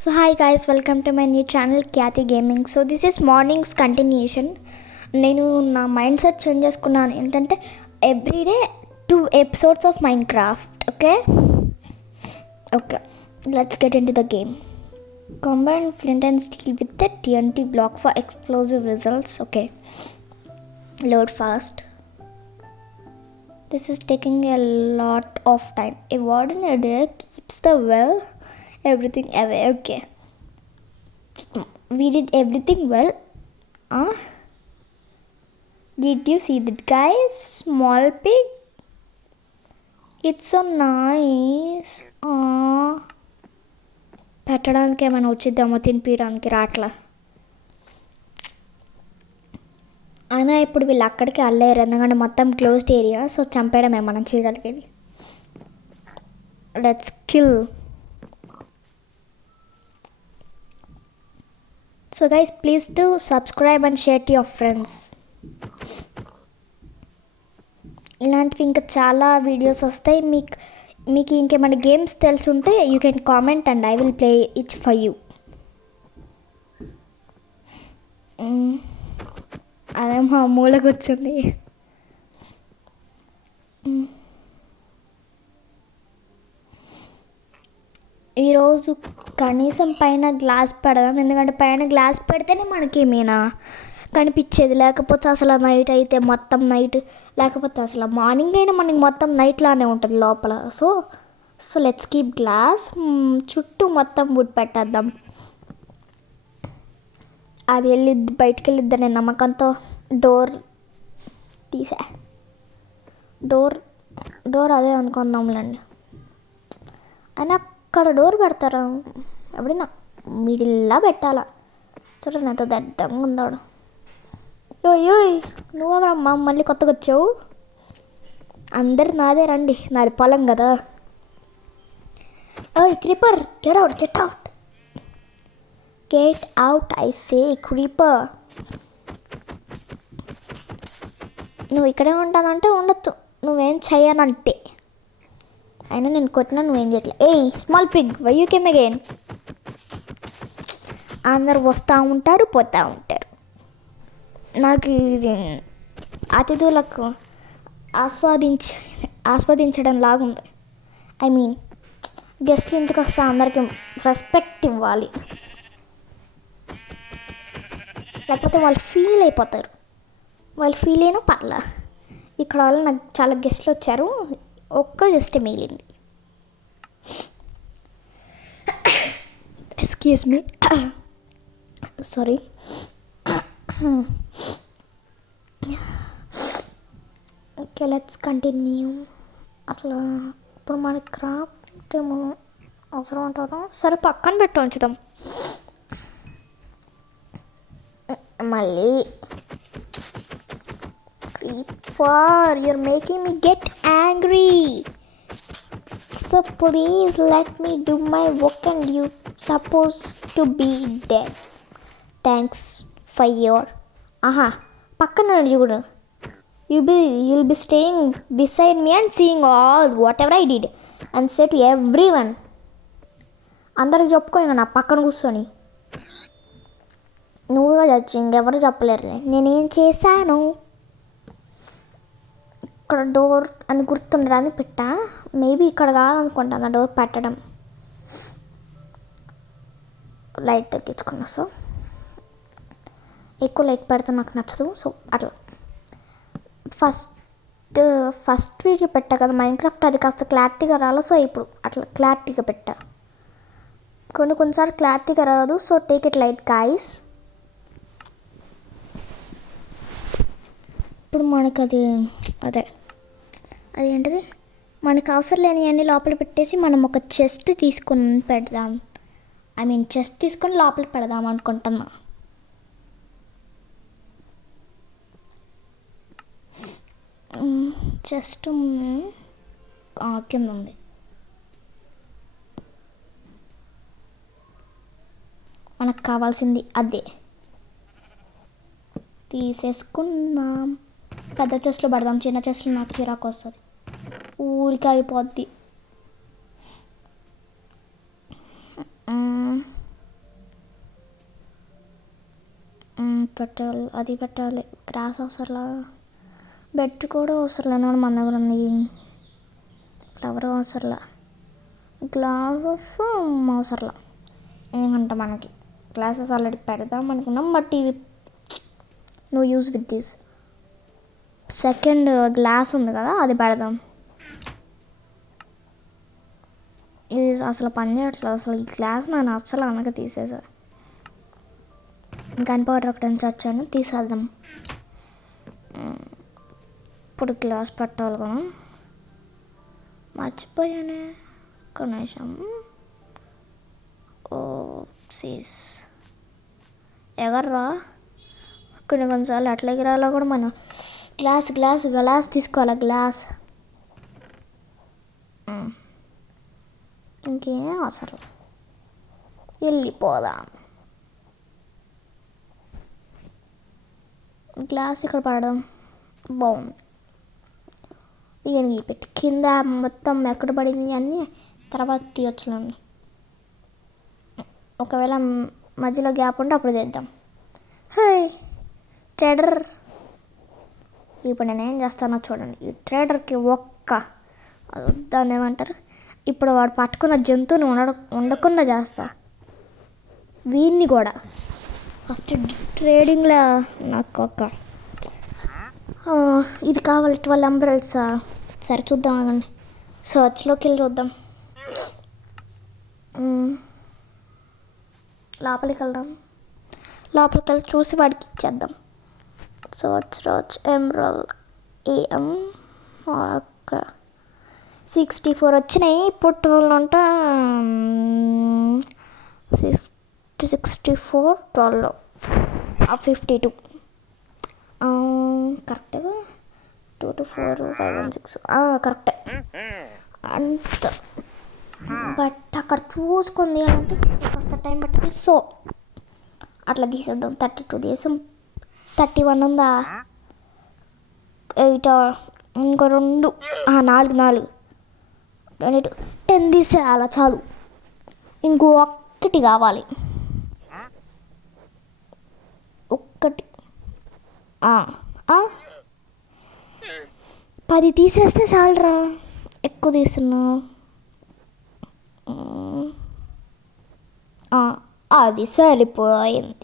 So hi guys, welcome to my new channel Kyathi Gaming. So this is morning's continuation. నేను నా mind set change చేసుకున్నాను ఏంటంటే everyday 2 episodes of Minecraft. Okay, let's get into the game. Combine flint and steel with the TNT block for explosive results. Okay, load fast. This is taking a lot of time. A warden a day keeps the well everything away. Okay, we did everything well. Did you see that, guys? Small pig, it's so nice. పెట్టడానికి ఏమైనా వచ్చిద్దామో తినిపించడానికి రాట్లా. అయినా ఇప్పుడు వీళ్ళు అక్కడికి వెళ్ళలేరు ఎందుకంటే మొత్తం closed area. So చంపేయడమే మనం చేయగలిగేది. Let's kill. So guys, please do subscribe and share to your friends. ఇలాంటివి ఇంకా చాలా వీడియోస్ వస్తాయి. మీకు ఇంకేమైనా గేమ్స్ తెలుసుంటే you can comment and I will play it for you. అదే మా మూలకు వచ్చింది. ఈరోజు కనీసం పైన గ్లాస్ పెడదాం, ఎందుకంటే పైన గ్లాస్ పెడితేనే మనకి ఏమైనా కనిపించేది. లేకపోతే అసలు నైట్ అయితే మొత్తం నైట్, లేకపోతే అసలు మార్నింగ్ అయినా మనకి మొత్తం నైట్లానే ఉంటుంది లోపల. So let's keep glass. చుట్టూ మొత్తం వుడ్ పెట్టేద్దాం. అది బయటికి వెళ్ళిద్దని నమ్మకంతో డోర్ తీసా. డోర్ అదే అనుకుందాంలేండి. అయినా అక్కడ డోర్ పెడతారా ఎప్పుడైనా? మిడిల్లా పెట్టాలా. చూడండి ఎంత దడ్డంగా ఉందాడు. ఓయ్ నువ్వెవరమ్మా మళ్ళీ కొత్తగా వచ్చావు? అందరు నాదే రండి, నాది పొలం కదా. ఓయ్ creeper, get out I say. Creeper, నువ్వు ఇక్కడే ఉంటానంటే ఉండొచ్చు, నువ్వేం చెయ్యనంటే. అయినా నేను కొట్టినా నువ్వేం చేయట్లే. ఏయ్ small pig, why you came again? అందరు వస్తూ ఉంటారు పోతూ ఉంటారు. నాకు ఇది అతిథులకు ఆస్వాదించడం లాగుంది. ఐ మీన్ గెస్ట్లు ఇంటికి వస్తే అందరికి రెస్పెక్ట్ ఇవ్వాలి, లేకపోతే వాళ్ళు ఫీల్ అయిపోతారు. వాళ్ళు ఫీల్ అయినా పర్లా. ఇక్కడ వాళ్ళు నాకు చాలా గెస్ట్లు వచ్చారు, ఒక్క గెస్ట్ మిగిలింది. Excuse me, sorry. Okay let's continue. అసలు ఇప్పుడు మనకి క్రాఫ్ట్ ఏమో అవసరం అంటారా? సరే పక్కన పెట్టి ఉంచుదాం. మళ్ళీ creeper, you're making me get angry. So please let me do my work and you supposed to be dead. Thanks for your పక్కన చూడు. You'll be staying beside me and seeing all whatever I did and say to everyone. అందరికి చెప్పుకో ఇంకా నా పక్కన కూర్చొని. నువ్వుగా చెప్పు, ఇంకెవరు చెప్పలేరు నేనేం చేశాను. ఇక్కడ డోర్ అని గుర్తుండడానికి పెట్టా. మేబీ ఇక్కడ కాదనుకుంటాను డోర్ పెట్టడం. లైట్ తగ్గించుకున్నా. సో ఎక్కువ లైట్ పెడితే నాకు నచ్చదు. సో అట్లా ఫస్ట్ వీడియో పెట్టా కదా మైన్క్రాఫ్ట్, అది కాస్త క్లారిటీగా రాలే. సో ఇప్పుడు అట్లా క్లారిటీగా పెట్టా. కొన్నిసార్లు క్లారిటీగా రాదు. So take it light guys. ఇప్పుడు మనకు అదేంటిది, మనకు అవసరం లేని అన్ని లోపల పెట్టేసి మనం ఒక చెస్ట్ తీసుకొని పెడదాం. చెస్ట్ తీసుకొని లోపల పెడదాం అనుకుంటున్నా. చెస్ట్ కింద ఉంది. మనకు కావాల్సింది అదే తీసేసుకుందాం. పెద్ద చెస్ట్లో పడదాం, చిన్న చెస్ట్లో నాకు చిరాకు వస్తుంది, ఊరికి అయిపోద్ది. పెట్టాలి, అది పెట్టాలి. గ్రాస్ అవసరంలా, బెడ్ కూడా అవసరం లేదు, మన దగ్గర ఉంది. ఫ్లవర్ అవసరంలా, గ్లాసెస్ అవసరంలా, ఎందుకంటే మనకి గ్లాసెస్ ఆల్రెడీ పెడదాం అనుకున్నాం. బట్ ఇవి no use with this. Second glass ఉంది కదా, అది పెడదాం. ఇది అసలు పని చేయట్లేదు. అసలు ఈ గ్లాస్ నేను అస్సలు అనగా తీసేసా. గన్ పౌడర్ ఒకటి నుంచి వచ్చాను, తీసేద్దాం. ఇప్పుడు గ్లాస్ పెట్టాలి కదా, మర్చిపోయానే. ఒక్క నిమిషం. ఓ సీస్ ఎగర్రా. కొన్నిసార్లు అట్లా ఎగరాలో కూడా మనం గ్లాస్ తీసుకోవాలి. గ్లాస్ ఇంకేం అవసరం, వెళ్ళిపోదాం. గ్లాస్ ఇక్కడ పడడం బాగుంది. ఇక పెట్టి కింద మొత్తం ఎక్కడ పడింది అన్నీ తర్వాత తీయొచ్చులండి. ఒకవేళ మధ్యలో గ్యాప్ ఉంటే అప్పుడు చేద్దాం. హే ట్రేడర్, ఇప్పుడు నేను ఏం చేస్తానో చూడండి. ఈ ట్రేడర్కి దాన్ని ఏమంటారు, ఇప్పుడు వాడు పట్టుకున్న జంతువుని ఉండకుండా చేస్తా. వీడిని కూడా ఫస్ట్ ట్రేడింగ్లో నాకు ఇది కావాలి, 12 అంబ్రెల్స్. సరే చూద్దాం, ఆగండి. సర్చ్లోకి వెళ్ళి చూద్దాం. లోపలికి వెళ్దాం. లోపలికి వెళ్ళి చూసి వాడికి ఇచ్చేద్దాం. సర్చ్ ఎమరల్ ఏఎం 64 వచ్చినాయి. ఇప్పుడు 12 అంటే 64 12 52 కరెక్ట్గా 2 to 4 5 1 6 కరెక్టే అంత. బట్ అక్కడ చూసుకుంది అంటే కాస్త టైం పట్టింది. సో అట్లా తీసేద్దాం. 32 తీసాం. 31 ఉందా, 8 ఇంకో 2 4 22 10 తీసే అలా చాలు. ఇంకో ఒక్కటి కావాలి, ఒక్కటి 10 తీసేస్తే చాలరా. ఎక్కువ తీస్తున్నా. అది సరిపోయింది,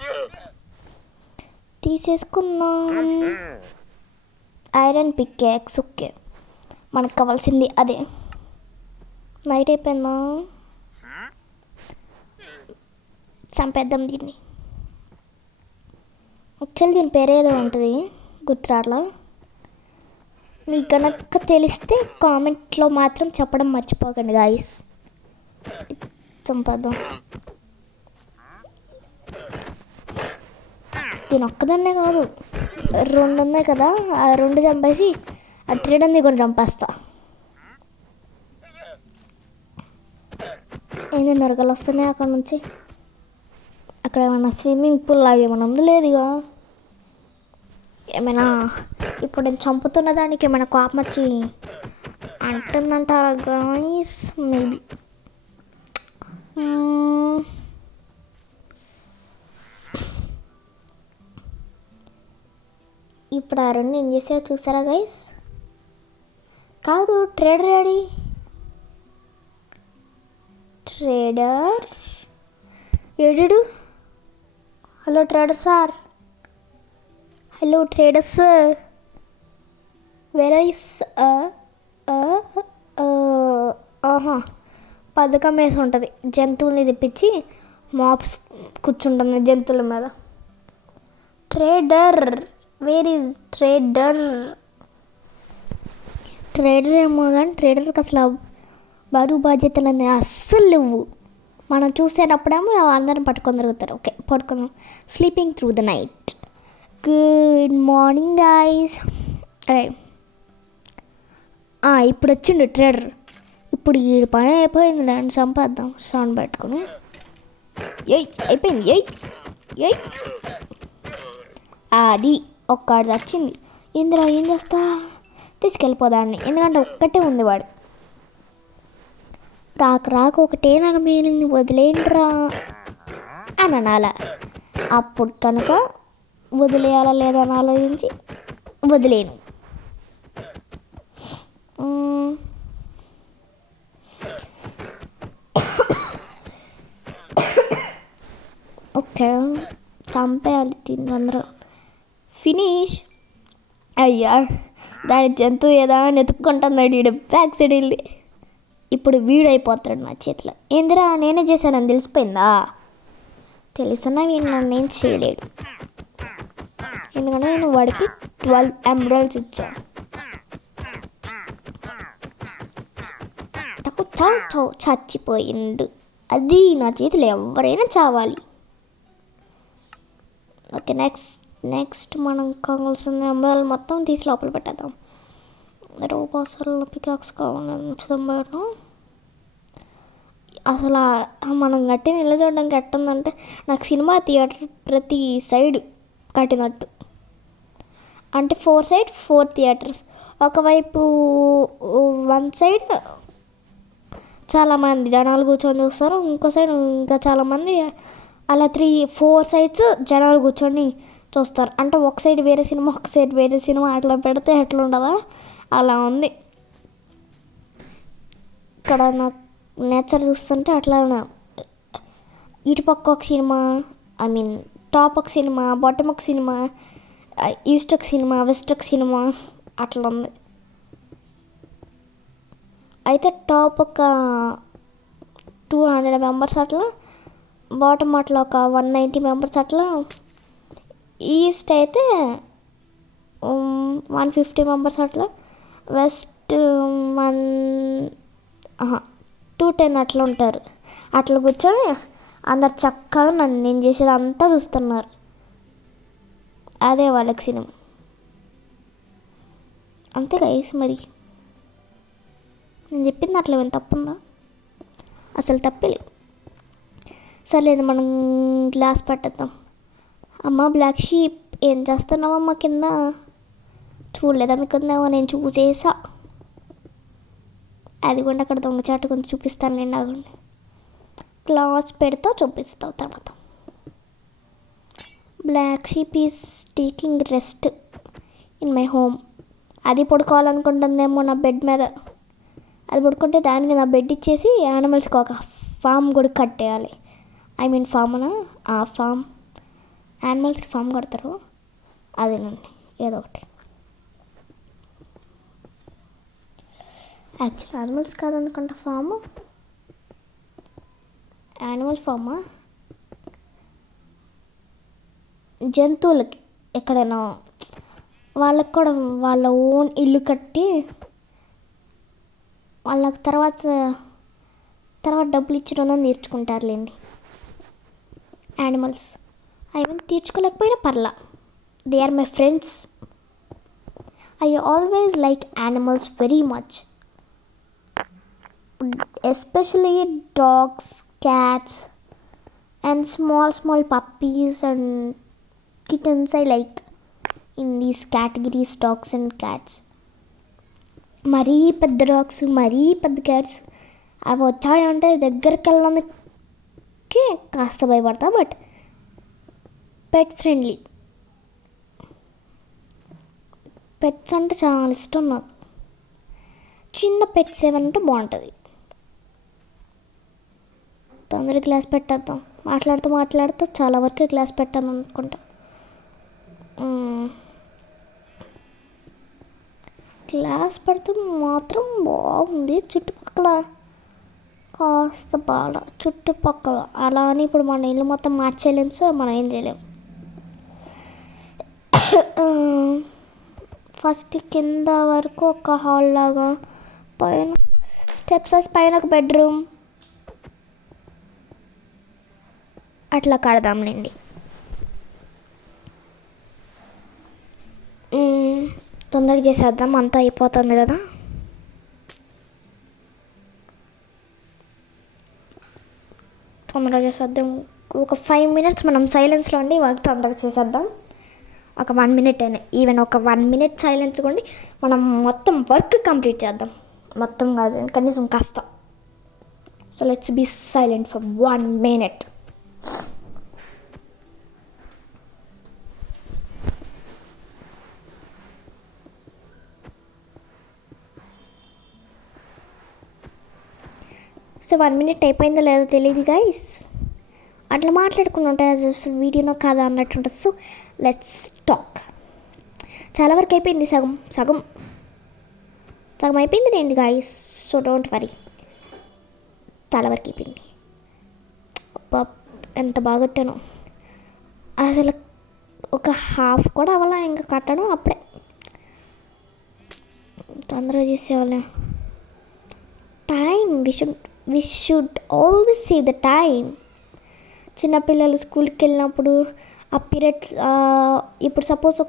తీసేసుకుందాం. ఐరన్ పిక్యాక్స్ ఓకే, మనకు కావాల్సింది అదే. నైట్ అయిపోయిందా, చంపేద్దాం దీన్ని. యాక్చువల్లీ దీని పేరేదో ఉంటుంది, గుర్తురాట్లా. మీకు కనుక తెలిస్తే కామెంట్లో మాత్రం చెప్పడం మర్చిపోకండి గాయస్. చంపేద్దాం. దీని ఒక్కదాన్నే కాదు, 2 ఉన్నాయి కదా, ఆ 2 చంపేసి ఆ ట్రేడర్ని కూడా చంపేస్తా. ఏంది నరకలు వస్తున్నాయి అక్కడ నుంచి. అక్కడ ఏమైనా స్విమ్మింగ్ పూల్ లాగా ఏమైనా ఉంది? లేదుగా. ఏమైనా ఇప్పుడు నేను చంపుతున్న దానికి ఏమైనా కోపం వచ్చి అంటుందంటారా గాయస్? మేబీ. ఇప్పుడు ఆ 2 ఏం చేసారో చూసారా గైస్? కాదు, ట్రేడర్ రెడీ. ట్రేడర్ ఏడు. Hello trader sir, hello trader sir, where are you? పథకం వేసి ఉంటుంది, జంతువుల్ని తెప్పించి మాప్స్ కూర్చుంటుంది జంతువుల మీద. Trader, where is trader? Trader ఏమో కానీ ట్రేడర్కి అసలు బరువు బాధ్యతలు అస్సలు లేవు. మనం చూసేటప్పుడేమో అందరం పట్టుకొని తిరుగుతారు. ఓకే, పట్టుకుందాం. Sleeping through the night. Good morning guys. ఇప్పుడు వచ్చిండు ట్రేడర్. ఇప్పుడు ఈ పని అయిపోయింది, లేండి చంపేద్దాం. సౌండ్ పెట్టుకుని అయిపోయింది. అది ఒక్కడు వచ్చింది. ఇందులో ఏం చేస్తా, తీసుకెళ్ళిపోదాన్ని, ఎందుకంటే ఒక్కటే ఉంది వాడు. రాక ఒకటే నాకు మిగిలింది, వదిలేంట్రా అని అనాల. అప్పుడు కనుక వదిలేయాలా లేదా అని ఆలోచించి వదిలేను. ఓకే, చంపేయాలి తొందరగా. ఫినిష్. అయ్యా, దాని జంతువు ఏదా అని ఎత్తుక్కుంటున్నాడు వీడు. బ్యాక్ సైడ్ వెళ్ళి ఇప్పుడు వీడు అయిపోతాడు నా చేతిలో. ఏందిరా నేనే చేశానని తెలిసిపోయిందా? తెలిసినా వీడు నన్ను ఏం చేయలేడు, ఎందుకంటే నేను వాడికి 12 ఎమరాల్డ్స్ ఇచ్చాను. చచ్చిపోయిండు. అది నా చేతిలో ఎవరైనా చావాలి. ఓకే, నెక్స్ట్ మనం కావాల్సిన ఎమరాల్డ్ మొత్తం తీసి లోపల పెట్టేద్దాం. రోబాసల్ పికాక్స్ కావాలి ఉంచుదాం బయట. అసలు మనం కట్టిన ఇల్లు చూడడానికి ఎట్టుందంటే నాకు సినిమా థియేటర్ ప్రతి సైడ్ కట్టినట్టు. అంటే 4 థియేటర్స్. ఒకవైపు 1 సైడ్ చాలామంది జనాలు కూర్చొని చూస్తారు, ఇంకో సైడ్ ఇంకా చాలామంది, అలా 3-4 సైడ్స్ జనాలు కూర్చొని చూస్తారు. అంటే ఒక సైడ్ వేరే సినిమా, ఒక సైడ్ వేరే సినిమా, అట్లా పెడితే ఎట్లా ఉండదా అలా ఉంది. ఇక్కడ నాకు నేచర్ చూస్తుంటే అట్లా ఇటుపక్క ఒక సినిమా, టాప్ ఒక సినిమా, బాటమ్ ఒక సినిమా, ఈస్ట్ ఒక సినిమా, వెస్ట్ ఒక సినిమా, అట్లా ఉంది. అయితే టాప్ ఒక 200 మెంబర్స్ అట్లా, బాటమ్ అట్లా ఒక 190 మెంబర్స్ అట్లా, ఈస్ట్ అయితే 150 మెంబర్స్ అట్లా, వెస్ట్ 210 అట్లా ఉంటారు. అట్లా కూర్చొని అందరు చక్కగా నేను చేసేది అంతా చూస్తున్నారు. అదే వాళ్ళకి సినిమా. అంతే గైస్. మరి నేను చెప్పింది అట్లా ఏమైనా తప్పుందా? అసలు తప్పలేదు. సర్లేదు, మనం గ్లాస్ పట్టేద్దాం. అమ్మ బ్లాక్ షీప్, ఏం చేస్తున్నావమ్మ కింద? చూడలేదా మీకుందేమో? నేను చూసేసా. అది కూడా అక్కడ దొంగచాటు కొంచెం చూపిస్తాను నేను. ఆగండి, గ్లాస్ పెడతావు చూపిస్తావు తర్వాత. Black sheep is taking rest in my home. అది పడుకోవాలనుకుంటుందేమో నా బెడ్ మీద. అది పడుకుంటే దానికి నా బెడ్ ఇచ్చేసి యానిమల్స్కి ఒక ఫామ్ కూడా కట్టేయాలి. ఫామ్నా? ఫామ్, యానిమల్స్కి ఫామ్ కడతారు. అదేనండి, ఏదో ఒకటి. యాక్చువల్ యానిమల్స్ కాదనుకుంటా ఫాము. యానిమల్ ఫామా? జంతువులకి ఎక్కడైనా వాళ్ళకి కూడా వాళ్ళ ఓన్ ఇల్లు కట్టి వాళ్ళకి తర్వాత డబ్బులు ఇచ్చడం నేర్చుకుంటారులేండి యానిమల్స్. తీర్చుకోలేకపోయినా పర్లా, they are my friends. I always like animals very much, especially dogs, cats, and small puppies and kittens. I like in these categories, dogs and cats. మరీ పెద్ద డాగ్స్, మరీ పెద్ద క్యాట్స్ అవి వచ్చాయంటే దగ్గరికి వెళ్ళడానికి కాస్త భయపడతా. బట్ పెట్ ఫ్రెండ్లీ పెట్స్ అంటే చాలా ఇష్టం నాకు. చిన్న పెట్స్ ఏమంటే బాగుంటుంది. తొందరగా గ్లాస్ పెట్టేద్దాం. మాట్లాడుతూ చాలా వరకు గ్లాస్ పెట్టాను అనుకుంటా. గ్లాస్ పెడితే మాత్రం బాగుంది. చుట్టుపక్కల కాస్త బాగా చుట్టుపక్కల అలా అని ఇప్పుడు మన ఇల్లు మొత్తం మార్చేయలేము, సో మనం ఏం చేయలేము. ఫస్ట్ కింద వరకు ఒక హాల్ లాగా, పైన స్టెప్స్ పైన ఒక బెడ్రూమ్ అట్లా కడదాంలేండి. తొందరగా చేసేద్దాం, అంతా అయిపోతుంది కదా. తొందరగా చేసేద్దాం. ఒక 5 minutes మనం సైలెన్స్లో ఉండి వర్క్ తొందరగా చేసేద్దాం. ఒక 1 minute అయినా, ఈవెన్ ఒక 1 minute సైలెన్స్ కొండి మనం మొత్తం వర్క్ కంప్లీట్ చేద్దాం. మొత్తం కాదు, కనీసం కాస్త. So let's be silent for 1 minute. So 1 minute అయిపోయిందో లేదో తెలియదు గైస్. అట్లా మాట్లాడుకుని ఉంటాయి వీడియోనో కాదా అన్నట్టు ఉంటుంది. So let's talk. చాలా వరకు అయిపోయింది, సగం సగం సగం అయిపోయింది లేండి గాయస్. సో డోంట్ వరీ, చాలా వరకు అయిపోయింది. ఎంత బాగొట్టానో అసలు, ఒక హాఫ్ కూడా అవ్వాలా ఇంకా కట్టడం. అప్పుడే తొందరగా చేసేవాళ్ళ time. We should always see the time. చిన్నపిల్లలు స్కూల్కి వెళ్ళినప్పుడు ఆ పీరియడ్స్, ఇప్పుడు సపోజ్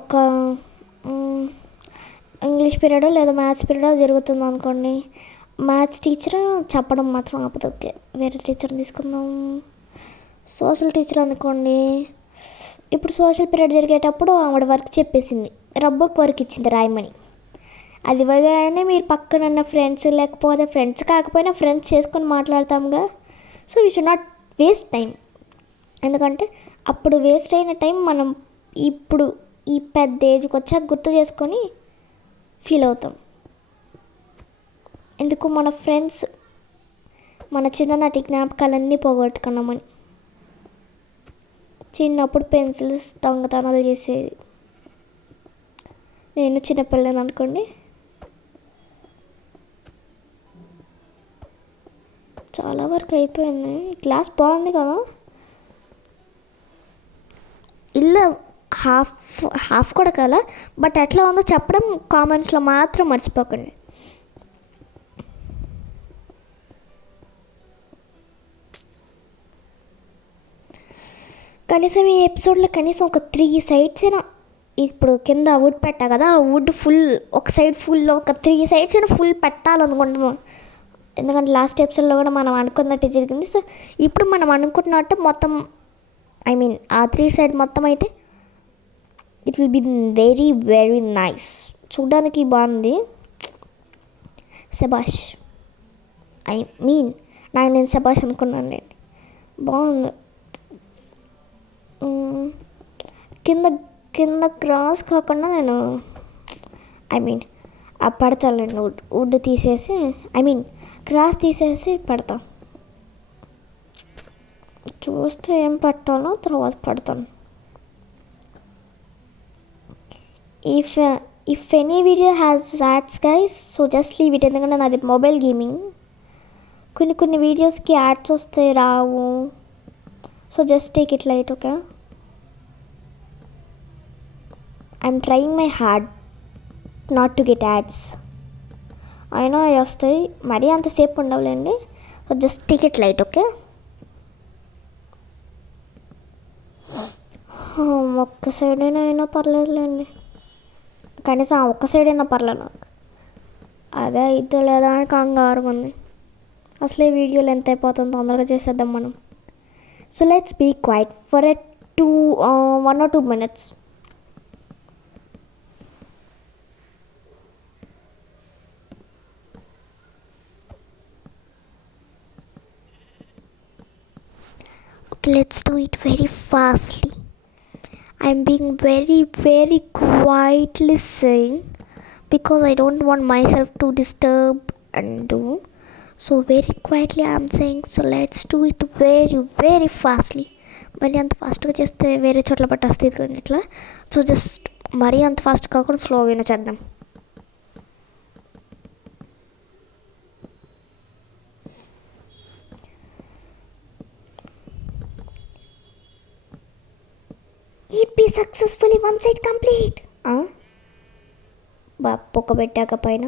ఒక ఇంగ్లీష్ పీరియడో లేదా మ్యాథ్స్ పీరియడో జరుగుతుంది అనుకోండి. మ్యాథ్స్ టీచర్ చెప్పడం మాత్రం ఆపదొకే, వేరే టీచర్ని తీసుకుందాం. సోషల్ టీచర్ అనుకోండి, ఇప్పుడు సోషల్ పీరియడ్ జరిగేటప్పుడు ఆవిడ వర్క్ చెప్పేసింది, రబ్బోకి వర్క్ ఇచ్చింది రాయమని. అది ఇవ్వగానే మీరు పక్కన ఉన్న ఫ్రెండ్స్, లేకపోతే ఫ్రెండ్స్ కాకపోయినా ఫ్రెండ్స్ చేసుకొని మాట్లాడతాంగా. So we should not waste time. ఎందుకంటే అప్పుడు వేస్ట్ అయిన టైం మనం ఇప్పుడు ఈ పెద్ద ఏజ్కి వచ్చాక గుర్తు చేసుకొని ఫీల్ అవుతాం. ఎందుకు మన ఫ్రెండ్స్, మన చిన్ననాటి జ్ఞాపకాలన్నీ పోగొట్టుకున్నామని. చిన్నప్పుడు పెన్సిల్స్ దొంగతనాలు చేసేది నేను, చిన్నపిల్లని అనుకోండి. చాలా వరకు అయిపోయింది. క్లాస్ బాగుంది కదా. ఇల్లు హాఫ్ కూడా కదా, బట్ ఎట్లా ఉందో చెప్పడం కామెంట్స్లో మాత్రం మర్చిపోకండి. కనీసం ఈ ఎపిసోడ్లో కనీసం ఒక 3 sides అయినా, ఇప్పుడు కింద వుడ్ పెట్టా కదా, ఆ వుడ్ ఫుల్, ఒక సైడ్ ఫుల్, ఒక 3 sides అయినా ఫుల్ పెట్టాలనుకుంటున్నాం. ఎందుకంటే లాస్ట్ ఎపిసోడ్లో కూడా మనం అనుకున్నట్టు జరిగింది. సో ఇప్పుడు మనం అనుకుంటున్నట్టు మొత్తం, ఐ మీన్ ఆ 3 side మొత్తం అయితే it will be very very nice. చూడడానికి బాగుంది. శబాష్, ఐ మీన్ నేను శబాష్ అనుకున్నాను లేండి. బాగుంది. కింద క్రాస్ కాకుండా నేను ఐ మీన్ పెడతాను. వుడ్ తీసేసి, ఐ మీన్ క్రాస్ తీసేసి పెడతా. చూస్తే ఏం పెట్టాలో తర్వాత పెడతాను. If any video has ads guys, so just leave it. ఎందుకంటే నాది మొబైల్ గేమింగ్, కొన్ని వీడియోస్కి యాడ్స్ వస్తే రావు. So just take it light, okay. I'm trying my hard not to get ads. అయినా అవి వస్తాయి, మరీ అంతసేపు ఉండవులేండి. So just take it light, okay. ఒక్క సైడ్ అయినా పర్లేదులేండి, కనీసం ఒక్క సైడ్ అయినా పర్లేదు నాకు. అదే అయితే లేదా అని కంగారుగా ఉంది. అసలే వీడియోలు ఎంత అయిపోతుందో, తొందరగా చేసేద్దాం మనం. So let's be quiet for 1 or 2 minutes. Okay, let's do it very fastly. I'm being very very quietly saying because I don't want myself to disturb and do. So very quietly I'm saying, so let's do it very very fastly. మరీ అంత ఫాస్ట్గా చేస్తే వేరే చోట్ల పట్టేస్తుంది కానీ ఇట్లా. So just మరీ అంత ఫాస్ట్ కాకుండా స్లోగా చేద్దాం. EP successfully 1 side complete. బొక్క పెట్టాక పైన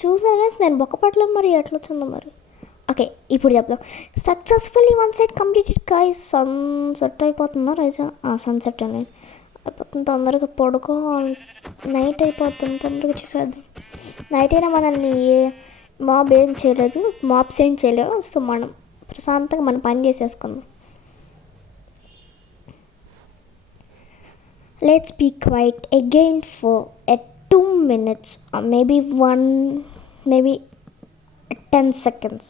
చూసాను కదా, నేను బొక్క పట్టలేదు మరి ఎట్లా వచ్చిందో మరి. ఓకే, ఇప్పుడు చెప్దాం. Successfully 1 side completed guys. Sunset అయిపోతుందా రైజా? సన్సెట్ అని అయిపోతుంది. తొందరగా పడుకో, నైట్ అయిపోతుంది. తొందరగా చూసేద్దాం. నైట్ అయినా మనల్ని మాబ్స్ ఏం చేయలేవు. సో మనం ప్రశాంతంగా మన పని చేసేసుకుందాం. Let's be quiet again for 2 minutes or maybe 10 seconds.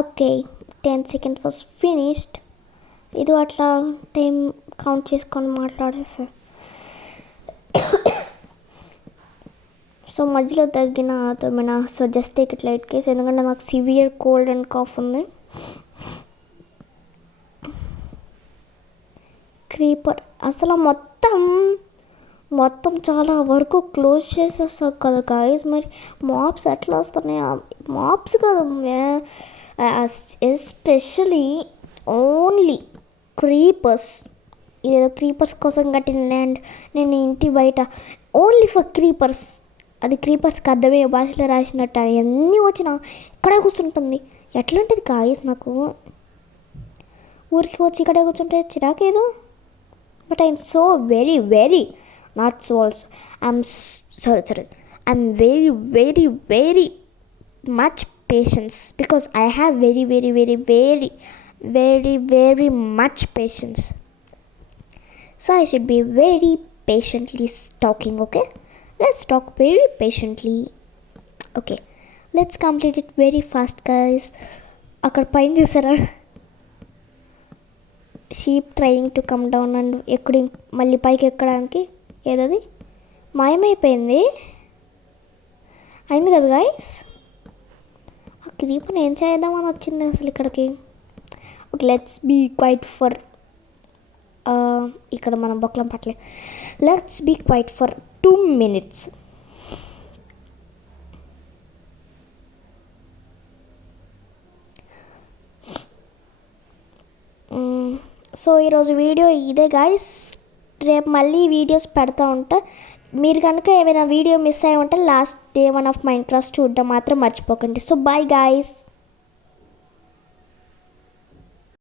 Okay 10 seconds was finished. ఇది అట్లా టైం కౌంట్ చేసుకొని మాట్లాడేసా. సో మధ్యలో తగ్గిన తగ్గిన so just take it light case, ఎందుకంటే నాకు సివియర్ కోల్డ్ అండ్ కాఫ్ ఉంది. క్రీపర్ అసలు మొత్తం చాలా వరకు క్లోజ్ చేసేస్తావు కదా గాయస్. మరి మాప్స్ ఎట్లా వస్తున్నాయి? మాప్స్ కదా, ఎస్పెషలీ ఓన్లీ క్రీపర్స్. ఇదేదో క్రీపర్స్ కోసం కట్టిన ల్యాండ్, నేను ఇంటి బయట ఓన్లీ ఫర్ క్రీపర్స్. అది క్రీపర్స్కి అర్థమయ్యే భాషలో రాసినట్టు అవన్నీ వచ్చినా ఇక్కడే కూర్చుంటుంది. ఎట్లుంటుంది గాయస్? నాకు ఊరికి వచ్చి ఇక్కడే కూర్చుంటే చిరాకేదో. But I'm so very not souls. I'm very much patience, because I have very much patience. So I should be very patiently talking. Okay, let's talk very patiently. Okay, let's complete it very fast guys. అక్కడ పైన చూసారా, sheep trying to come down and మళ్ళీ పైకి ఎక్కడానికి ఏదది మాయమైపోయింది. అయింది కదా గాయస్. ఆ క్రీపర్ని ఏం చేద్దామని వచ్చింది అసలు ఇక్కడికి. Okay, let's be quiet for, ఇక్కడ మనం బొక్కలం పట్టలే. Let's be quiet for 2 minutes. So ఈరోజు వీడియో ఇదే గాయస్. రేపు మళ్ళీ వీడియోస్ పెడతా ఉంటా. మీరు కనుక ఏమైనా వీడియో మిస్ అయ్యి ఉంటే లాస్ట్ డే 1 of Minecraft చూడడం మాత్రం మర్చిపోకండి. So bye guys.